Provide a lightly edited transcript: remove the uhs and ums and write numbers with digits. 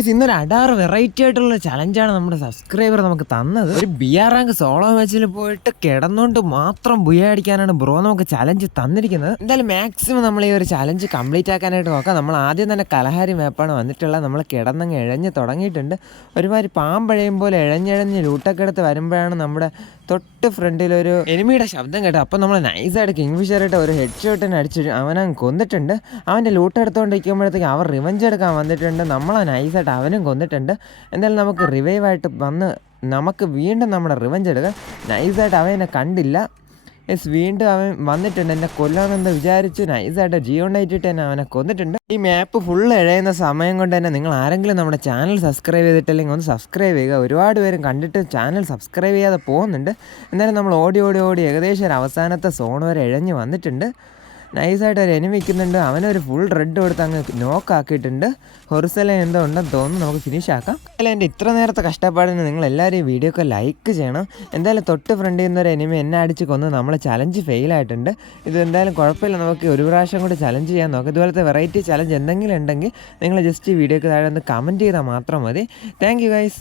ഇന്നൊരു അടാറ് വെറൈറ്റി ആയിട്ടുള്ള ചലഞ്ചാണ് നമ്മുടെ സബ്സ്ക്രൈബർ നമുക്ക് തന്നത്. ഒരു BR റാങ്ക് സോളോ മാച്ചിൽ പോയിട്ട് കിടന്നുകൊണ്ട് മാത്രം ബുയ അടിക്കാനാണ് ബ്രോ നമുക്ക് ചലഞ്ച് തന്നിരിക്കുന്നത്. എന്തായാലും മാക്സിമം നമ്മൾ ഈ ഒരു ചലഞ്ച് കംപ്ലീറ്റ് ആക്കാനായിട്ട് നോക്കാം. നമ്മൾ ആദ്യം തന്നെ കലഹാരി മാപ്പാണ് വന്നിട്ടുള്ളത്. നമ്മൾ കിടന്നങ്ങ് ഇഴഞ്ഞ് തുടങ്ങിയിട്ടുണ്ട്. ഒരുമാതിരി പാമ്പഴയും പോലെ ഇഴഞ്ഞിഴഞ്ഞ് ലൂട്ടൊക്കെ എടുത്ത് വരുമ്പോഴാണ് നമ്മുടെ തൊട്ട് ഫ്രണ്ടിലൊരു എനിമിയുടെ ശബ്ദം കേട്ടത്. അപ്പം നമ്മൾ നൈസായിട്ട് കിങ്ഫിഷറായിട്ട് ഒരു ഹെഡ് ഷോട്ടിന് അടിച്ചിട്ട് അവനങ്ങ് കൊന്നിട്ടുണ്ട്. അവൻ്റെ ലൂട്ട് എടുത്തുകൊണ്ടിരിക്കുമ്പോഴത്തേക്ക് അവൻ റിവഞ്ച് എടുക്കാൻ വന്നിട്ടുണ്ട്. നമ്മളെ നൈസായിട്ട് അവനും കൊന്നിട്ടുണ്ട്. എന്തായാലും നമുക്ക് റിവൈവായിട്ട് വന്ന് നമുക്ക് വീണ്ടും നമ്മുടെ റിവഞ്ച് എടുക്കാം. നൈസായിട്ട് അവനെ കണ്ടില്ല. വീണ്ടും അവൻ വന്നിട്ടുണ്ട്. എന്നെ കൊല്ലാമെന്ന് വിചാരിച്ചു നൈസായിട്ട് ജിയോണ്ടായിട്ടിട്ട് തന്നെ അവനെ കൊന്നിട്ടുണ്ട്. ഈ മാപ്പ് ഫുള്ള് ഇഴയുന്ന സമയം കൊണ്ട് തന്നെ നിങ്ങൾ ആരെങ്കിലും നമ്മുടെ ചാനൽ സബ്സ്ക്രൈബ് ചെയ്തിട്ടില്ലെങ്കിൽ ഒന്ന് സബ്സ്ക്രൈബ് ചെയ്യുക. ഒരുപാട് പേരും കണ്ടിട്ട് ചാനൽ സബ്സ്ക്രൈബ് ചെയ്യാതെ പോകുന്നുണ്ട്. എന്നാലും നമ്മൾ ഓടി ഏകദേശം ഒരു അവസാനത്തെ സോൺ വരെ ഇഴഞ്ഞ് വന്നിട്ടുണ്ട്. നൈസായിട്ട് ഒരു എനിമി നിൽക്കുന്നുണ്ട്. അവനൊരു ഫുൾ റെഡ് കൊടുത്ത് അങ്ങ് നോക്കാക്കിയിട്ടുണ്ട്. ഹൊറിസല എന്തോ ഉണ്ടെന്ന് തോന്നുന്നു. നമുക്ക് ഫിനിഷ് ആക്കാം. അല്ല, എൻ്റെ ഇത്ര നേരത്തെ കഷ്ടപ്പാടിന് നിങ്ങൾ എല്ലാവരും ഈ വീഡിയോ ഒക്കെ ലൈക്ക് ചെയ്യണം. എന്തായാലും തൊട്ട് ഫ്രണ്ടിൽ നിന്നൊരു എനിമി എന്നെ അടിച്ച് കൊന്ന് നമ്മളെ ചലഞ്ച് ഫെയിലായിട്ടുണ്ട്. ഇത് എന്തായാലും കുഴപ്പമില്ല, നമുക്ക് ഒരു പ്രാവശ്യം കൂടി ചലഞ്ച് ചെയ്യാൻ നോക്കാം. ഇതുപോലത്തെ വെറൈറ്റി ചലഞ്ച് എന്തെങ്കിലും ഉണ്ടെങ്കിൽ നിങ്ങൾ ജസ്റ്റ് ഈ വീഡിയോക്ക് താഴെ ഒന്ന് കമൻറ്റ് ചെയ്താൽ മാത്രം മതി. Thank you guys.